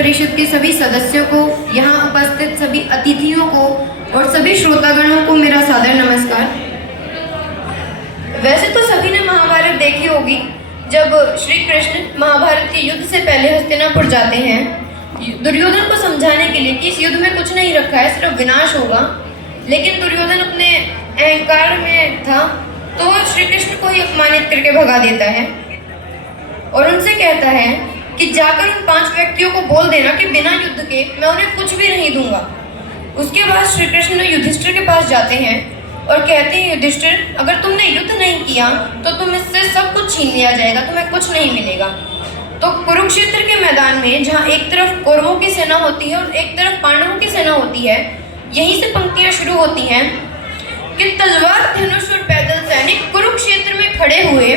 परिषद के सभी सदस्यों को, यहाँ उपस्थित सभी अतिथियों को और सभी श्रोतागणों को मेरा सादर नमस्कार। वैसे तो सभी ने महाभारत देखी होगी। जब श्री कृष्ण महाभारत के युद्ध से पहले हस्तिनापुर जाते हैं दुर्योधन को समझाने के लिए कि इस युद्ध में कुछ नहीं रखा है, सिर्फ विनाश होगा, लेकिन दुर्योधन अपने अहंकार में था तो श्री कृष्ण को ही अपमानित करके भगा देता है और उनसे कहता है कि जाकर उन 5 व्यक्तियों को बोल देना कि बिना युद्ध के मैं उन्हें कुछ भी नहीं दूंगा। उसके बाद श्री कृष्ण युधिष्ठिर के पास जाते हैं और कहते हैं, युधिष्ठिर, अगर तुमने युद्ध नहीं किया तो तुम इससे सब कुछ छीन लिया जाएगा, तुम्हें कुछ नहीं मिलेगा। तो कुरुक्षेत्र के मैदान में जहाँ एक तरफ कौरवों की सेना होती है और एक तरफ पांडवों की सेना होती है, यहीं से पंक्तियां शुरू होती हैं कि तलवार धनुष और पैदल सैनिक कुरुक्षेत्र में खड़े हुए,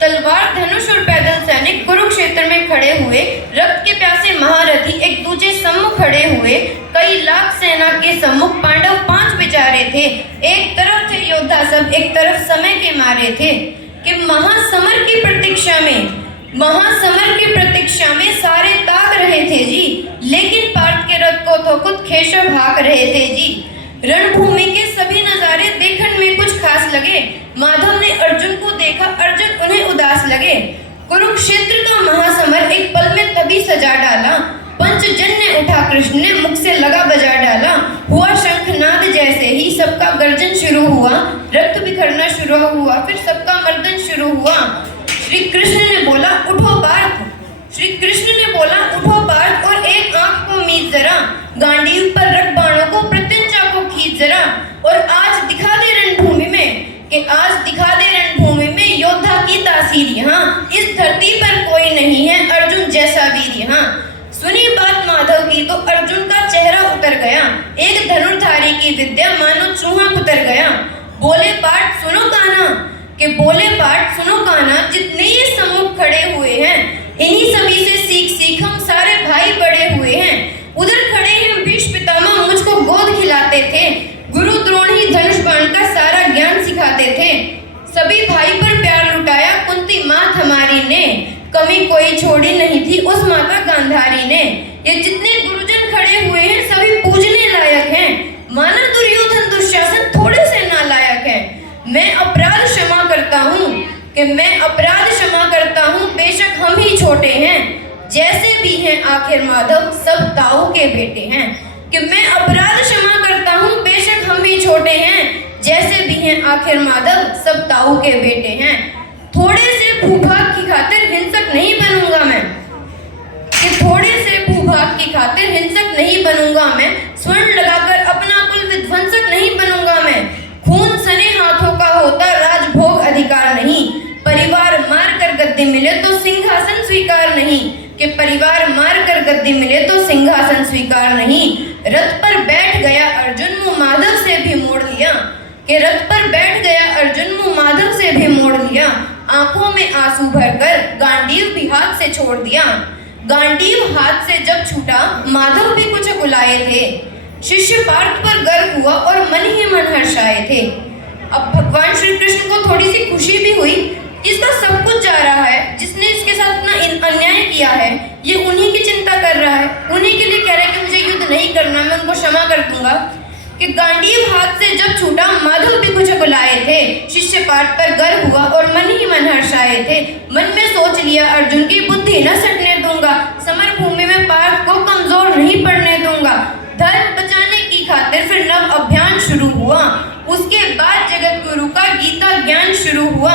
तलवार धनुष और पैदल सैनिक कुरुक्षेत्र में खड़े हुए, रक्त के प्यासे महारथी एक दूसरे सम्मुख खड़े हुए, कई लाख सेना के सम्मुख पांडव 5 बेचारे थे, एक तरफ थे योद्धा सब, एक तरफ समय के मारे थे। कि महासमर की प्रतीक्षा में सारे ताक रहे थे जी, लेकिन पार्थ के रथ को तो खुद केशव भाग रहे थे जी। रणभूमि के सभी नजारे देखने में कुछ खास लगे, माधव ने अर्जुन को देखा, अर्जुन उन्हें उदास लगे। कुरुक्षेत्र का महासमर एक पल में तभी सजा डाला, पंचजन्य उठा कृष्ण ने मुख से लगा बजा डाला। हुआ शंखनाद जैसे ही सबका गर्जन शुरू हुआ, रक्त बिखरना शुरू हुआ, फिर सबका मर्दन शुरू हुआ। श्री कृष्ण ने बोला, उठो पार्थ, श्री कृष्ण ने बोला, उठो पार्थ और एक आंख को मीच जरा, गांडीव पर रख बाणों को, प्रत्यंचा को खींच जरा, और आज दिखा दे रणभूमि में, कि आज दिखा दे रणभूमि में योद्धा की तासीर यहाँ, इस धरती पर कोई नहीं है अर्जुन जैसा वीर यहाँ। सुनी बात माधव की तो अर्जुन का चेहरा उतर गया, एक धनुर्धारी की विद्या मानो चूहा उतर गया। बोले पाठ सुनो कान्हा, कि बोले पाठ सुनो कान्हा, जितने ये सम्मुख खड़े हुए हैं इन्हीं सभी से सीख हम सारे भाई बड़े हुए हैं। उधर खड़े हैं भीष्म पितामह, मुझको गोद खिलाते थे, गुरु द्रोण ही धनुष बाण का सारा ज्ञान सिखाते थे। सभी भाई पर प्यार लुटाया कुंती मात हमारी ने, कमी कोई छोड़ी नहीं थी उस माता गांधारी ने। ये जितने गुरुजन खड़े हुए हैं सभी पूजने लायक हैं, माना दुर्योधन दुशासन थोड़े से नालायक है। मैं अपराध क्षमा करता हूँ, कि मैं अपराध क्षमा करता हूँ, बेशक हम ही छोटे हैं, जैसे भी हैं आखिर माधव सब ताऊ के बेटे हैं। कि मैं अपराध क्षमा करता हूँ, बेशक हम ही छोटे हैं, जैसे भी हैं आखिर माधव सब ताऊ के बेटे हैं। थोड़े से भूभाग की खातिर हिंसक नहीं बनूंगा मैं, कि थोड़े से भूभाग की खातिर हिंसक नहीं बनूंगा मैं, स्वर्ण लगाकर अपना कुल विध्वंसक नहीं बनूंगा मैं। खून सने हाथों का होता राजभोग अधिकार नहीं, परिवार मार कर गद्दी मिले तो सिंहासन स्वीकार नहीं, कि परिवार मार कर गद्दी मिले तो सिंहासन स्वीकार नहीं। रथ पर बैठ गया अर्जुन मुँह माधव से भी मोड़ लिया, कि रथ पर बैठ गया अर्जुन मुँह माधव से भी मोड़ लिया। आंखों में आंसू भरकर गांडीव भी हाथ से छोड़ दिया, गांडीव हाथ से जब छूटा माधव भी कुछ बुलाए थे। शिष्य पार्थ पर गर्व हुआ और मन ही मन हर्षाए थे। अब भगवान श्री कृष्ण को थोड़ी सी खुशी भी हुई, जिसका सब कुछ जा रहा है, जिसने इसके साथ इतना अन्याय किया है, ये उन्हीं की चिंता कर रहा है, उन्हीं के लिए कह रहा है कि मुझे युद्ध नहीं करना, मैं उनको क्षमा कर दूंगा। कि गांडीव हाथ से जब छूटा माधव भी कुछ बुलाए थे। शिष्य पार्थ पर गर्व हुआ और मन ही मन हर्षाए थे। मन में सोच लिया अर्जुन की बुद्धि न सटने दूंगा, समर भूमि में पार्थ को कमजोर नहीं पड़ने दूंगा। धर्म बचाने की खातिर फिर नव अभियान शुरू हुआ, उसके बाद जगत गुरु का गीता ज्ञान शुरू हुआ।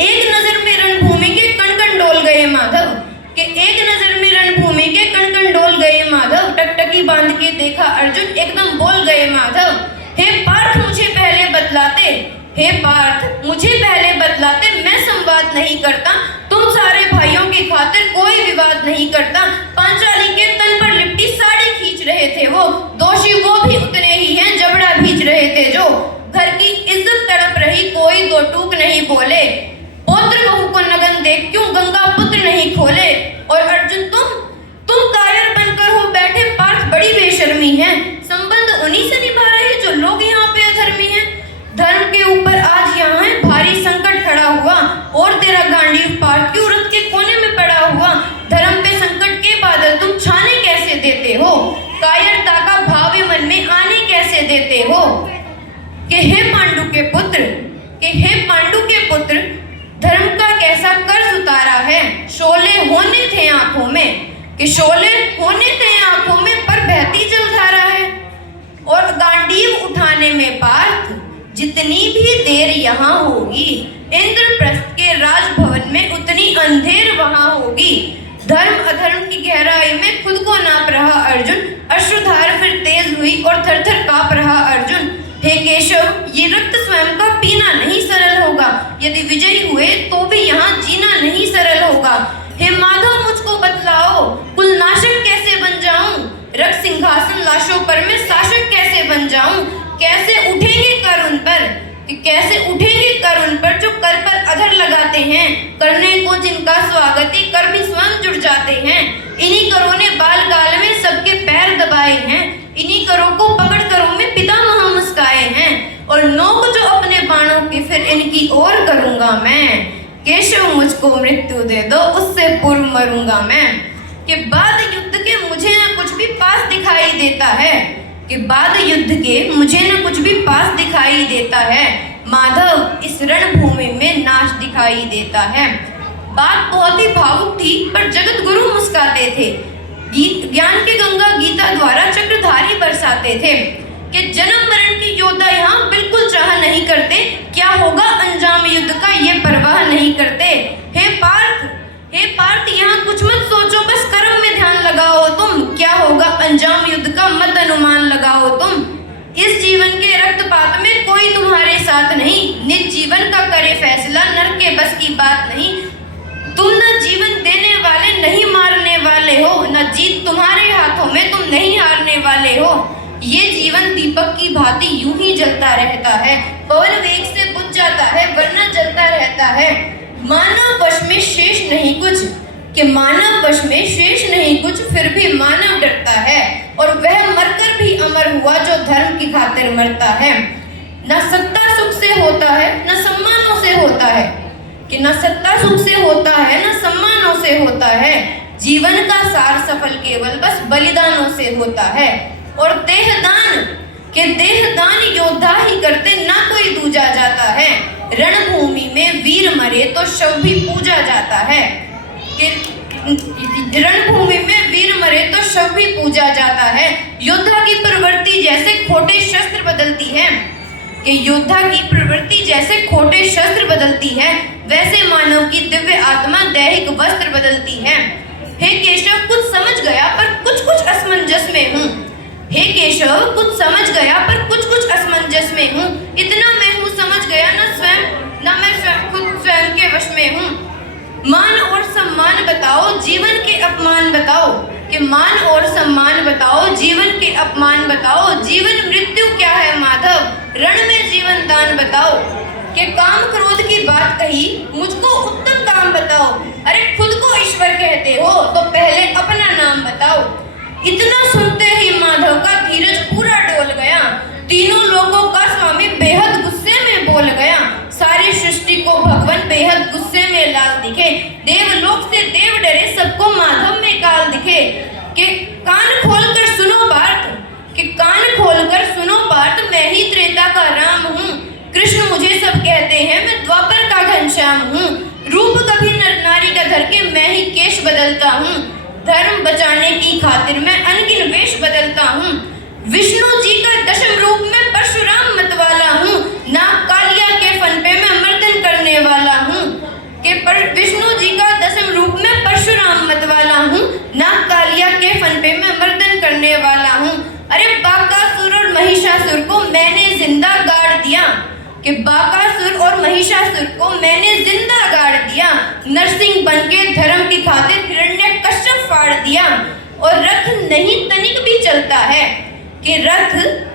एक नजर में रणभूमि के कण कण डोल गए माधव, कि एक नजर में रणभूमि के कण कण डोल गए माधव। टकटकी बांध के देखा अर्जुन एकदम बोल गए माधव, हे पार्थ मुझे पहले बतलाते, हे पार्थ मुझे पहले बतलाते, मैं संवाद नहीं करता, तुम सारे भाइयों की खातिर कोई विवाद नहीं करता। पांचाली के तन पर लिपटी साड़ी खींच रहे थे वो, दोषी वो भी उतने ही हैं जबड़ा भींच रहे थे जो। घर की इज्जत तड़प रही कोई दो टूक नहीं बोले, पौत्र बहू को नगन देख क्यों गंगा पुत्र नहीं खोले। और अर्जुन तुम कायर बनकर हो बैठे पार्थ बड़ी बेशर्मी है, संबंध उन्हीं से निभा रहे जो लोग यहाँ पे अधर्मी हैं। धर्म के ऊपर आज यहाँ है भारी संकट खड़ा हुआ, और तेरा गांडीव पार्थ क्यों रथ के कोने में पड़ा हुआ। धर्म पे संकट के बादल देते हो? कायरता का भाव मन में आने कैसे देते हो? कि हे पांडु के पुत्र, धर्म का कैसा कर्ज उतारा है? शोले होने थे आंखों में, कि शोले होने थे आंखों में, पर बहती जलधारा है। और गांडीव उठाने में पार्थ जितनी भी देर यहाँ होगी, इंद्रप्रस्थ के राजभवन में उतनी अंधेर वहां होगी। धर्म अधर्म की गहराई में खुद को नाप रहा अर्जुन, अश्रुधार फिर तेज हुई और थर थर कांप रहा अर्जुन। हे केशव, ये रक्त स्वयं का पीना नहीं सरल होगा, यदि विजयी हुए तो भी यहाँ जीना नहीं सरल होगा। हे माधव, मुझको बतलाओ, कुलनाशक कैसे बन जाऊं? रक्त सिंहासन लाशों पर मैं शासक कैसे बन जाऊं? कैसे उठेंगे कर उन पर, कि कैसे उठेंगे कर उन पर जो कर पर अधर लगाते हैं? करने को जिनका स्वागत ही कर भी स्वयं जुड़ जाते हैं। इन्हीं करों ने बाल काल में सबके पैर दबाए हैं, इन्हीं करों को पकड़ करों में पितामह मुस्काए हैं। और नोक जो अपने बाणों की फिर इनकी ओर करूंगा मैं। केशव, मुझको मृत्यु दे दो, उससे पूर्व मरूंगा मैं। कि बाद युद्ध के मुझे न कुछ भी पास दिखाई देता है, कि बाद युद्ध के मुझे न कुछ भी पास दिखाई देता है। माधव, इस रणभूमि में नाश दिखाई देता है। बात बहुत ही भावुक थी, पर जगत गुरु मुस्काते थे। ज्ञान की गंगा गीता द्वारा चक्रधारी बरसाते थे कि जन्म मरण की योद्धा यहाँ बिल्कुल चाह नहीं करते, क्या होगा अंजाम युद्ध का ये परवाह नहीं करते। हे पार्थ, यहाँ कुछ मत सोचो, बस कर्म में ध्यान लगाओ तुम, क्या होगा अंजाम युद्ध का मत अनुमान लगाओ तुम। इस जीवन के रक्तपात में कोई तुम्हारे साथ नहीं, निज जीवन का करे फैसला, नर के बस की बात नहीं। तुम न जीवन देने वाले, नहीं मारने वाले हो, न जीत तुम्हारे हाथों में, तुम नहीं हारने वाले हो। ये जीवन दीपक की भांति यूं ही जलता रहता है, पवन वेग से बुझ जाता है वरना जलता रहता है। मानव वश में शेष नहीं कुछ, कि मानव वश में शेष नहीं कुछ, फिर भी मानव डरता है, और वह मरकर भी अमर हुआ जो धर्म की खातिर मरता है। न सत्ता सुख से होता है, न सम्मानों से होता है, कि न सत्ता सुख से होता है, न सम्मानों से होता है। जीवन का सार सफल केवल बस बलिदानों से होता है। और देहदान, के देहदान योद्धा ही करते, ना कोई दूजा जाता है। रणभूमि में वीर मरे तो शव भी पूजा जाता है, कि रणभूमि में वीर मरे तो शव भी पूजा जाता है। योद्धा की प्रवृत्ति जैसे खोटे शस्त्र बदलती है, कि योद्धा की प्रवृत्ति जैसे खोटे शस्त्र बदलती है, वैसे मानव की दिव्य आत्मा दैहिक वस्त्र बदलती है। हे केशव, कुछ समझ गया पर कुछ कुछ असमंजस में हूँ। हे केशव, कुछ समझ गया पर कुछ कुछ असमंजस में हूँ। इतना मैं हूँ समझ गया, न मैं खुद स्वयं के वश में हूँ। मान और सम्मान बताओ, जीवन के अपमान बताओ, कि मान और सम्मान बताओ, जीवन के अपमान बताओ। जीवन मृत्यु क्या है माधव, रण में जीवन दान बताओ। कि काम क्रोध की बात कही, मुझको उत्तम काम बताओ। अरे खुद को ईश्वर कहते हो तो पहले अपना नाम बताओ। इतना सुनते ही माधव का धीरज पूरा डोल गया। तीनों लोगों का स्वामी बेहद गुस्से में बोल गया। सारी सृष्टि को भगवान बेहद गुस्से में लाल दिखे। देवलोक से देव डरे, सबको माधव में काल दिखे। कि कान खोलकर सुनो पार्थ, कि कान खोलकर सुनो पार्थ, मैं ही त्रेता का राम हूँ। कृष्ण मुझे सब कहते हैं, मैं द्वापर का घनश्याम हूँ। रूप कभी नर नारी का धर के मैं ही केश बदलता हूँ। धर्म बचाने की खातिर मैं अनगिन वेश बदलता हूँ। विष्णु जी का दशम रूप में परशुराम मतवाला हूँ। नाग कालिया के फन पे मैं मर्दन करने वाला हूँ। कि विष्णु जी का दशम रूप में परशुराम मतवाला हूँ। नाग कालिया के फन पे मैं मर्दन करने वाला हूँ। अरे बाकासुर और महिषासुर को मैंने जिंदा गाड़ दिया। कि बाकासुर और महिषासुर को मैंने जिंदा गाड़ दिया। नरसिंह बन के धर्म की खातिर हिरण्यकश्यप फाड़ दिया। और रथ नहीं तनिक भी चलता है, कि रथ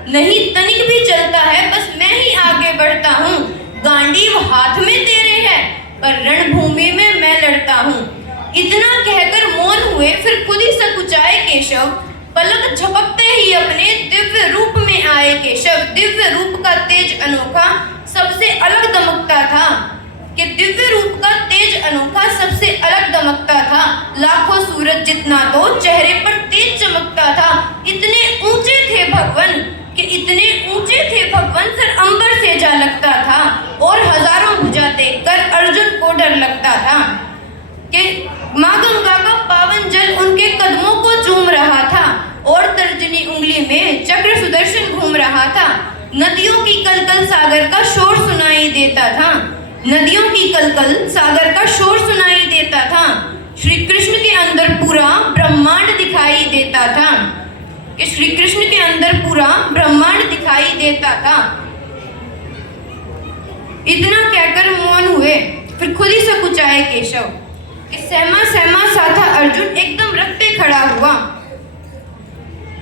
नहीं तनिक भी चलता है, बस मैं ही आगे बढ़ता हूँ। गांडीव हाथ में तेरे है, पर रणभूमि में मैं लड़ता हूँ। इतना कहकर मौन हुए, फिर खुद ही सकुचाए केशव। पलक झपकते ही अपने दिव्य रूप में आए केशव। दिव्य रूप का तेज अनोखा सबसे अलग दमकता था। कि दिव्य रूप का तेज अनोखा सबसे अलग दमकता था। लाखों सूरज जितना तो चेहरे पर तेज चमकता था। सागर का शोर सुनाई देता था। नदियों की कलकल सागर का शोर सुनाई देता था। श्री कृष्ण के अंदर पूरा ब्रह्मांड दिखाई देता था। कि श्री कृष्ण के अंदर पूरा ब्रह्मांड दिखाई देता था। इतना कहकर मौन हुए, फिर खुद ही सकुचाए केशव कि सहमा सहमा सा था अर्जुन एकदम रथ पे खड़ा हुआ।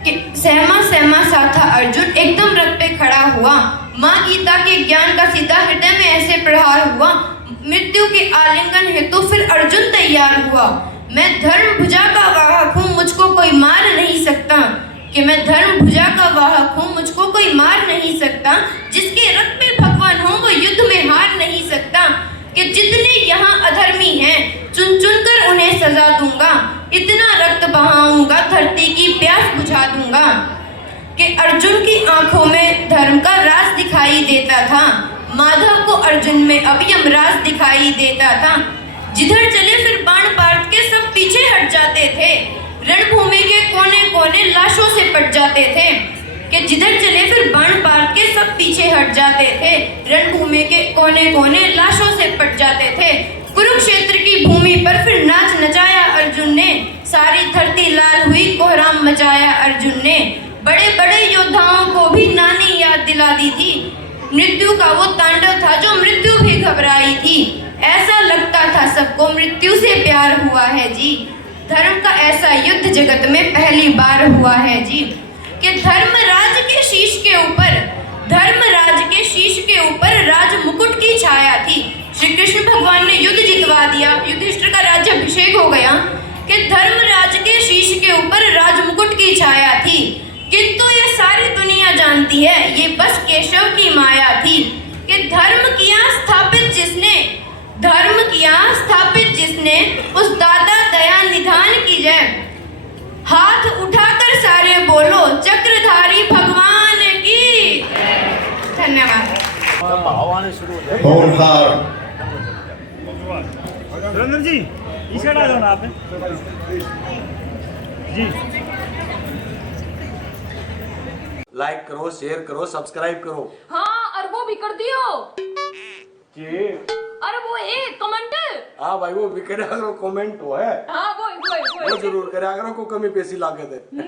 कि सहमा सहमा सा था अर्जुन एकदम रथ पे खड़ा हुआ। माँ गीता के ज्ञान का सीधा हृदय में ऐसे प्रहार हुआ। मृत्यु के आलिंगन हेतु फिर अर्जुन तैयार हुआ। मैं धर्म भुजा का वाहक हूँ, मुझको कोई मार नहीं सकता। कि मैं धर्म भुजा का वाहक हूँ, मुझको कोई मार नहीं सकता। जिसके रथ पे भगवान हो वो युद्ध में हार नहीं सकता। कि जितने यहाँ अधर्मी हैं चुन चुन कर उन्हें सजा दूंगा। इतना रक्त बहाऊंगा धरती की प्यास बुझा दूंगा। कि अर्जुन की आंखों में धर्म का राज दिखाई देता था। माधव को अर्जुन में अब यमराज दिखाई देता था। जिधर चले फिर बाण पार्थ के सब पीछे हट जाते थे। रणभूमि के कोने कोने लाशों से पट जाते थे। कि जिधर चले फिर बाण पार्थ के सब पीछे हट जाते थे। रणभूमि के कोने कोने लाशों से पट जाते थे। कुरुक्षेत्र की भूमि पर फिर नाच नचाया अर्जुन ने। सारी धरती लाल हुई, कोहराम मचाया अर्जुन ने। बड़े बड़े योद्धाओं को भी नानी याद दिला दी थी। मृत्यु का वो तांडव था जो मृत्यु भी घबराई थी। ऐसा लगता था सबको मृत्यु से प्यार हुआ है जी। धर्म का ऐसा युद्ध जगत में पहली बार हुआ है जी। कि धर्मराज के शीश के ऊपर, धर्मराज के शीश के ऊपर राज मुकुट की छाया थी। श्री कृष्ण भगवान ने युद्ध जितवा दिया, युधिष्ठिर का राज्याभिषेक हो गया। कि धर्मराज के शीश के ऊपर राज मुकुट की छाया थी। किंतु ये सारी दुनिया जानती है ये बस केशव की माया थी। कि धर्म किया स्थापित जिसने, धर्म किया स्थापित जिसने, उस दादा दया निधान की जय। हाथ उठाकर सारे बोलो चक्रधारी भगवान की। धन्यवाद। सुरेंद्र जी इसे हटा दो ना आप जी। लाइक करो, शेयर करो, सब्सक्राइब करो। हाँ और वो भी कर दियो जी। अरे वो एक कमेंट। हाँ भाई वो भी करे अगर कमेंट हो है। हाँ वो जरूर करे अगर को कमी पैसी लागत है।